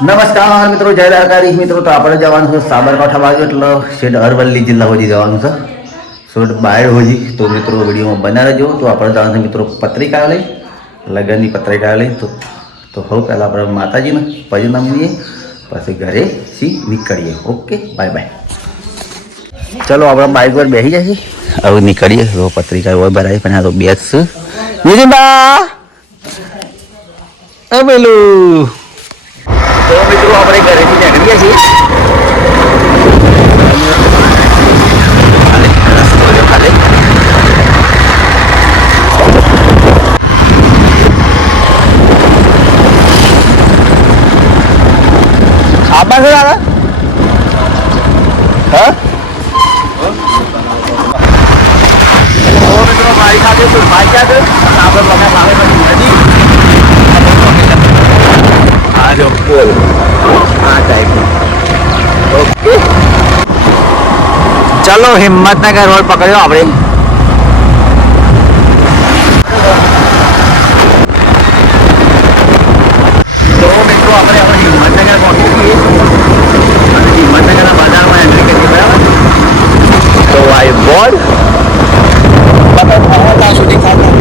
નમસ્કાર મિત્રો, જય દ્વારકાધીશ મિત્રો. તો આપણે જવાનું છે સાબરકાંઠા બાજુ, એટલે શેઠ અરવલ્લી જિલ્લા સુધી જવાનું છે. શેઠ બહાર હોજી તો મિત્રો વિડીયોમાં બના રહેજો. તો આપણે જવાનું છે મિત્રો પત્રિકા લઈ, લગ્નની પત્રિકા લઈ. તો હવે પહેલાં આપણે માતાજીને પછી નમીએ, પછી ઘરે નીકળીએ. Okay, bye bye. ચલો આપણે બાઇક પર બેસી જઈએ, હવે નીકળીએ. હવે પત્રિકા હોય ભરાય, પણ આ તો બેસ નીતિનબા પેલું. તો મિત્રો આપણે ઘરેથી નીકળીએ છીએ. આબા છે દાદા? હા મિત્રો મારી સાથે ભાગ્યા છે. આપણે બધા સામે પછી નદી આ જો પોલ આ ટાઈપનું. ઓકે, ચલો હિંમતનગર રોડ પકડ્યો આપણે. તો મિત્રો આપણે હવે હિંમતનગર પહોંચી છીએ અને હિંમતનગરના બજારમાં એન્ટ્રી કરી. બરાબર, તો આ બોર્ડ શૂટિંગ થતું.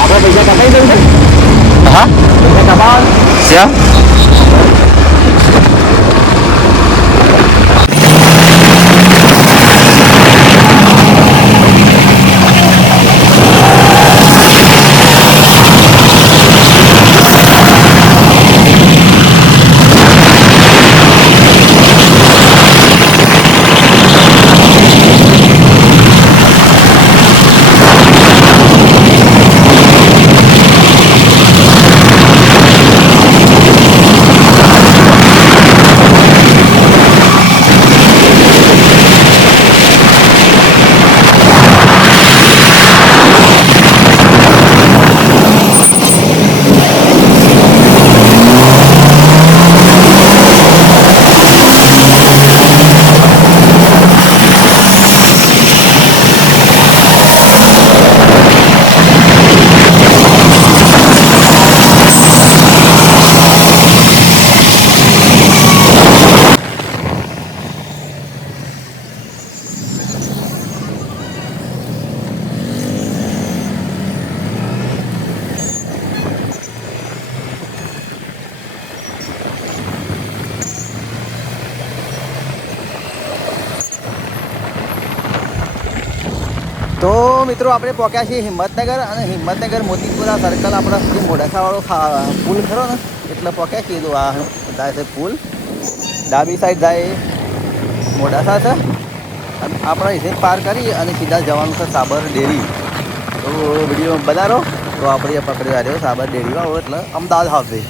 આપણે પૈસા કપાઈ દઉં છે. હા, પૈસા કપાવ ક્યાં? તો મિત્રો આપણે પહોંચ્યા છીએ હિંમતનગર, અને હિંમતનગર મોતીપુરા સર્કલ આપણા જે મોડાસાવાળો પુલ ખરો ને એટલે પહોંચ્યા છીએ. તો આ જાય છે પુલ, ડાબી સાઈડ જાય મોડાસા છે, અને આપણે ઇસે પાર કરી અને સીધા જવાનું છે સાબર ડેરી. તો વિડીયો બનાવો. તો આપણે પકડી આવ્યો સાબર ડેરીમાં, એટલે અમદાવાદ આવશે.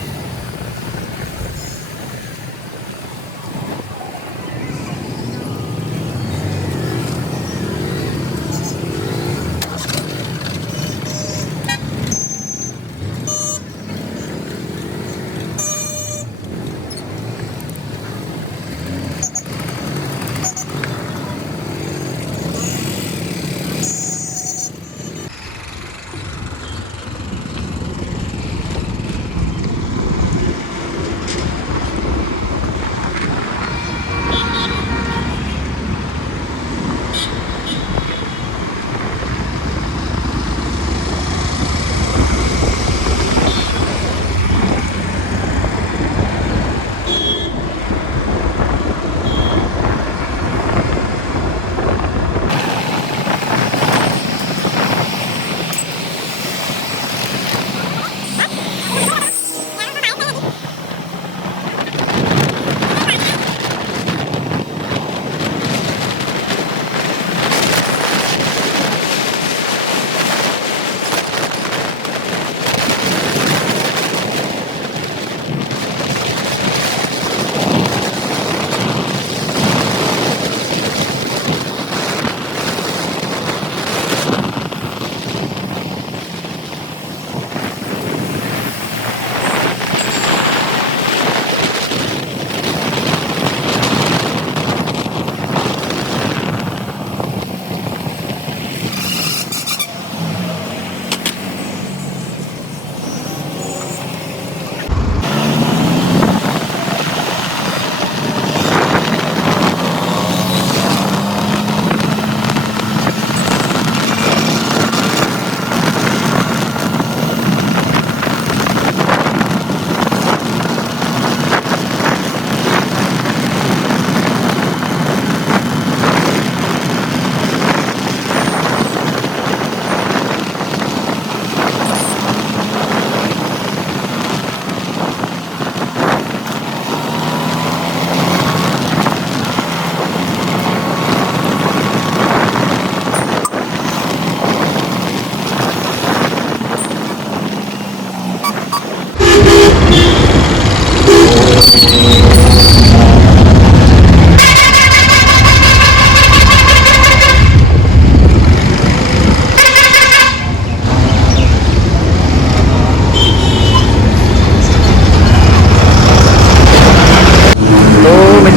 મિત્રો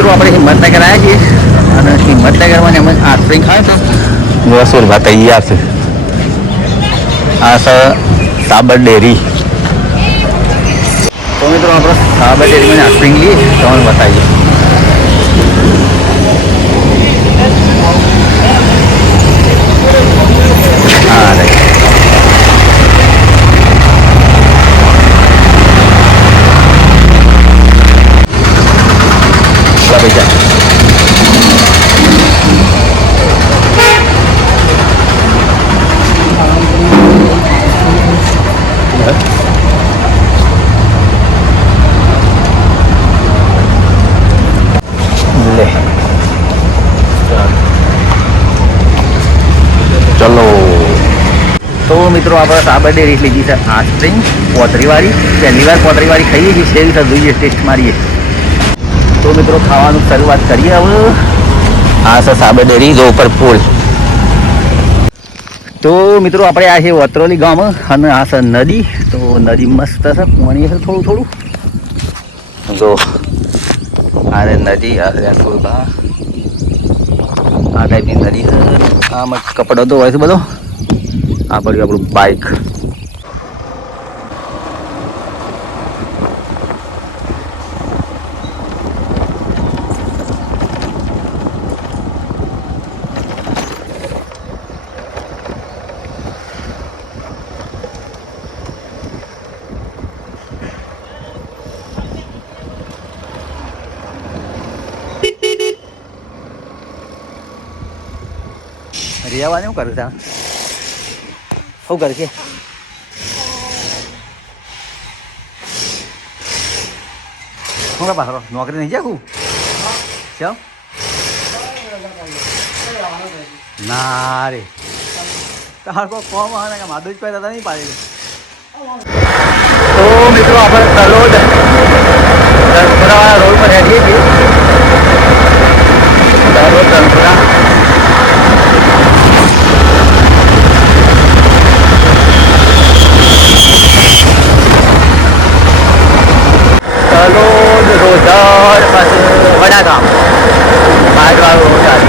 આપણે હિંમતનગર આવ્યા છીએ અને હિંમતનગરમાં અમે આઈસ્ક્રીમ ખાય તો બસ ઓર વાત તૈયાર છે. આ સાબર ડેરી. તો મિત્રો આપણે સાબર ડેરીમાં આઈસ્ક્રીમ લઈએ તમને બતાવીએ. હા રે પૈસા લે ચલો. તો મિત્રો આપણે સાબર ડેરી લીધી છે આઈસ્ક્રીમ પોતરીવાળી. પહેલી વાર પોતરીવાળી ખાઈએ છીએ, સેવી તો જોઈએ, ટેસ્ટ મારીએ. તો મિત્રો ખાવાનું શરૂઆત કરીએ હવે. આ છે સાબર ડેરી, જો ઉપર પુલ. તો મિત્રો આપણે આ છે વત્રોલી ગામ અને આ છે નદી. તો નદી મસ્ત છે, પાણી છે થોડું થોડું. જો આ રે નદી, આ થોડું આ ટાઈપની નદી છે. આમાં કપડો ધોવાય છે બધો. આ પડ્યું આપણું બાઇક. રિયાવાને શું કરું ત્યાં શું કરે છે? શું કે પાછળ નોકરી નહીં જાય હું ચાલ ના રે તાર કોઈ કોમ આવે ને માધુ જ કોઈ દાદા નહીં પાડેલું. તો મિત્રો આપણે તલોદ રણપુરા રોડ પર હેઠીએ છીએ. તલોદ રણપુરા તલોદ રોજર પછી વડાગામ બાજવાળો રોજર.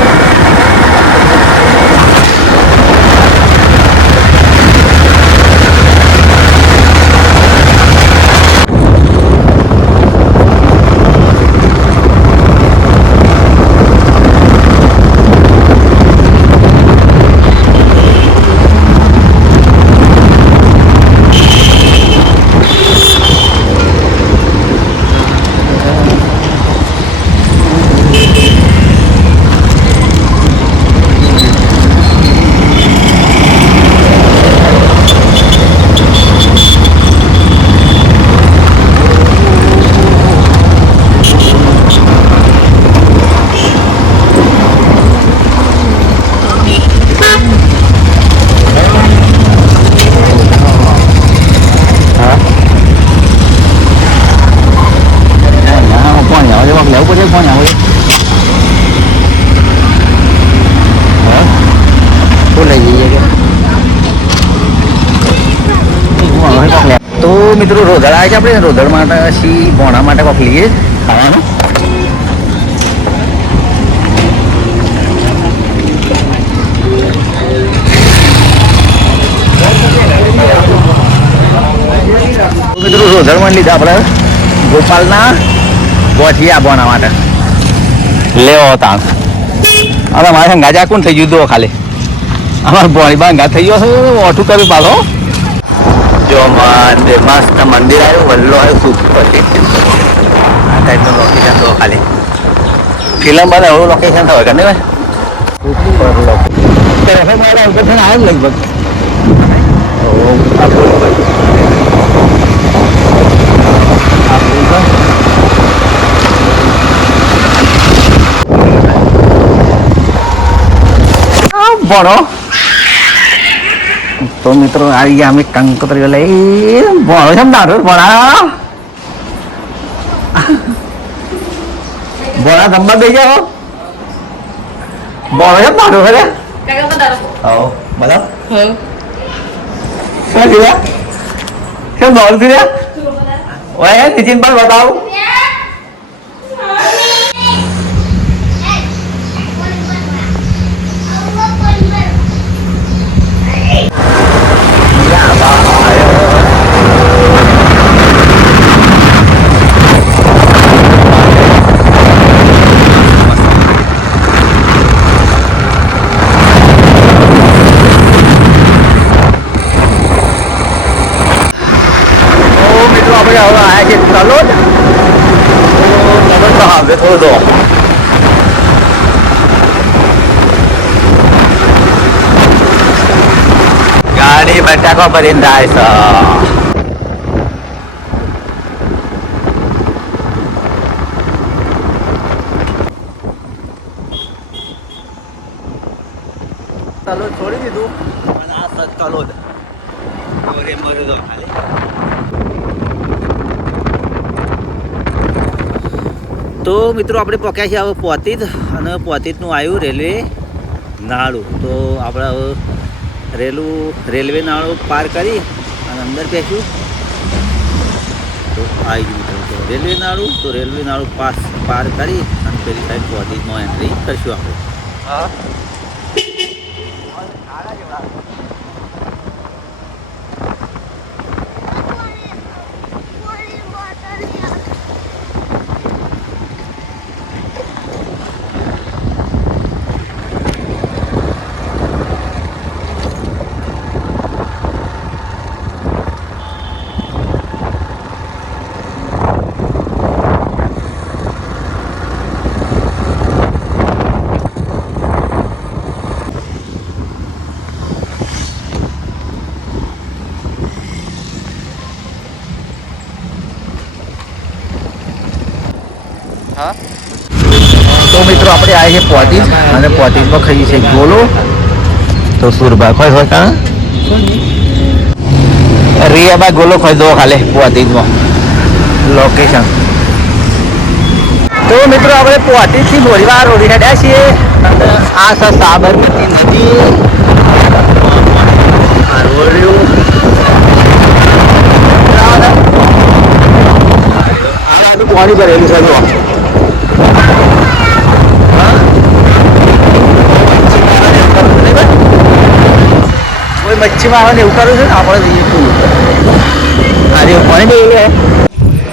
તો મિત્રો રોધડ આવે છે, આપણે રોધડ માટે પછી ભોણા માટે કોક લઈએ ખાવાનું. મિત્રો રોધડમાં લીધા આપણે ગોપાલના ગોઠિયા ભોણા માટે લેવો હતા. હવે મારે ગાજા કોણ થઈ ગયું દો ખાલી અમારે ભોણી બાંગા થઈ ગયો છે. ઓઠું કર્યું પાછો જો મસ્ત મંદિર આવ્યું, વલ્લો આવ્યું, સુપર. આ ટાઈપનું લોકેશન તો ખાલી ફિલ્મ બને એવું લોકેશન થયું કે નહીં ભાઈ? લોકેશન આવ્યું લગભગ. ભણો તો મિત્રો આવી ગયા અમે કંકોત્રીઓ લઈ. ભણો છે દારૂ ભણા બોણા નંબર દઈ જાઓ બોલો છે મારો ખરે આવો બોલો શું કીધા શું બોલ કીધા ઓય નીચે પર બતાવો ગાડી બટાકો ભરીને જાય છે ચાલો છોડી દીધું આ સચકાલો જ મર્યો તો ખાલી તો મિત્રો આપણે પહોંચ્યા છીએ હવે પોતીત અને પોતીતનું આવ્યું રેલવે નાળું તો આપણે હવે રેલવે નાળું પાર કરી અને અંદર બેસ્યું તો આવી ગયું મિત્રો તો રેલવે નાળું પાર કરી અને પેલી સાઈડ પોતીતમાં એન્ટ્રી કરશું આપણે હા તો મિત્રો આપણે આવી છે પોતીજ અને પોતીજમાં ખાઈએ છીએ ગોલો તો સુરભા ખોઈ હોય કાં રિયામાં ગોલો ખોઈ દો ખાલી પોતીજમાં લોકેશન તો મિત્રો આપણે પોતીજથી બોરીવાર રોડી હેડ્યા છીએ આ છે સાબરમતી નદી આ રોડ્યું પાણી ભરેલું છે જો કોઈ મચ્છીમાં આવે ને એવું કરવું છે ને આપણે જઈએ અરે પાણી બી ગયા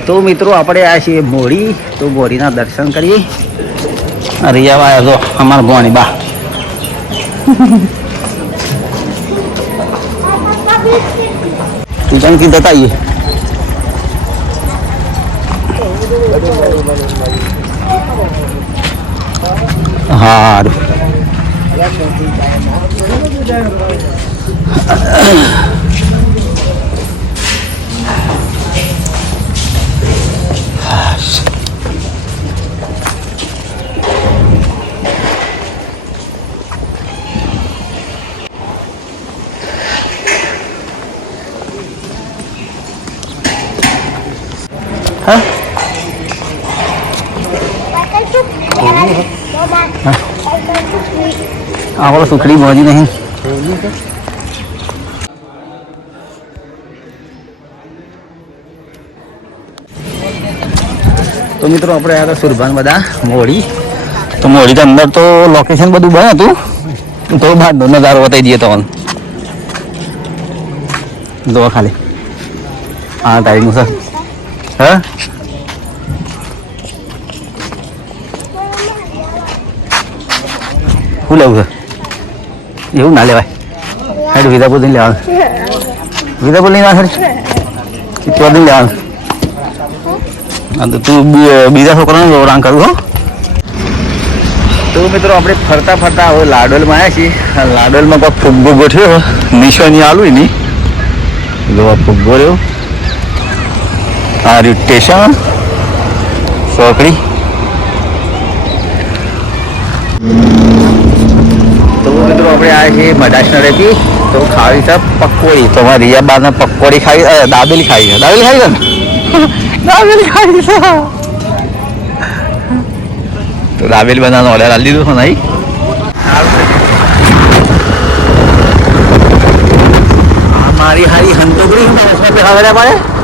તો મિત્રો આપણે આ છીએ મોડી તો મોડીના દર્શન કરીએ રિયાવા આવ્યો તો અમારા ભોણી બા તું જાણ કીધા આવીએ હારું હા આપણે સુખડી પહોંચી નહીં તો મિત્રો આપણે આવ્યા હતા સુરભાન બધા મોડી તો મોડી તો અંદર તો લોકેશન બધું બંધ હતું તો બહારનો નજારો બતાવી દઈએ તમને જો ખાલી હા ટાઈમનું સર હા શું લેવું છે એવું ના લેવાય હેડ વિદાપુર નહીં લેવાનું વિદાપુર નહીં લેવાનું ચિત્તોડ નહીં લેવાનું તું બીજા છોકરાને રાંગ કરું હો તો મિત્રો આપણે ફરતા ફરતા હવે લાડોલમાં આવ્યા છીએ લાડોલમાં કોઈ ફુગ્ગો ગોઠવ્યો નિશાની આલું નહીં જોવા ફુગ્ગો રહ્યો આ રહ્યું સ્ટેશન ચોકડી તો મિત્રો આપણે આવ્યા છીએ મડાસનળેથી તો ખાવી છે પકોડી તો અમારે રિયા બાને પકોડી ખાવી દાબેલી ખાવી છે દાબેલી ખાવી છે ને દાબેલી ખાવી છે દાબેલી બનાવવાનો ઓર્ડર આપી દીધો નહીં મારી હારી હંતોગરી પડે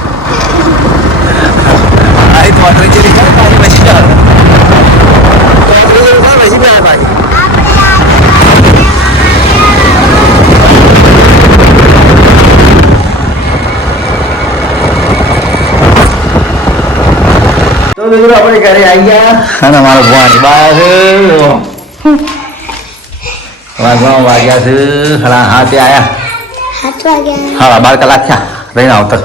તો મિત્રો આપણે ઘરે આવી ગયા અને અમારો ભવાની વાગ્યા છે સાડા હાથે આવ્યા હા 12 કલાક થયા રહીને આવતા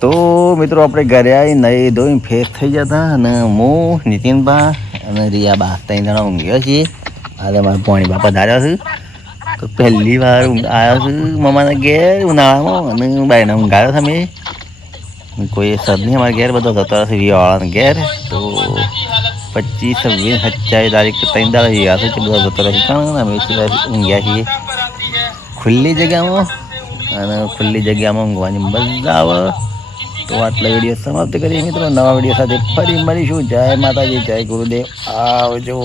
તો મિત્રો આપણે ઘરે આવી નહીં ધોઈને ફ્રેશ થઈ જતા અને હું નીતિનબા અને રિયાબા 3 જણા ઊંઘ્યા છીએ આજે મારા ભણી બાપા ધાર્યા છે તો પહેલી વાર આવ્યા છું મમ્માના ઘેર ઉનાળામાં અને બાયના ઊંઘાયો હતા મેં કોઈ સદ નહીં અમારા ઘેર બધો જતો હશે વિવાવાળાના ઘેર તો 25, 26, 27 તારીખ 3 દાડા ગયા છે બધો જતો રહેશે પણ અમે ઊંઘ્યા છીએ ખુલ્લી જગ્યામાં અને ખુલ્લી જગ્યામાં ઊંઘવાની મજા આવે તો આટલા વિડીયો સમાપ્ત કરીએ મિત્રો નવા વિડીયો સાથે ફરી મળીશું જય માતાજી જય ગુરુદેવ આવજો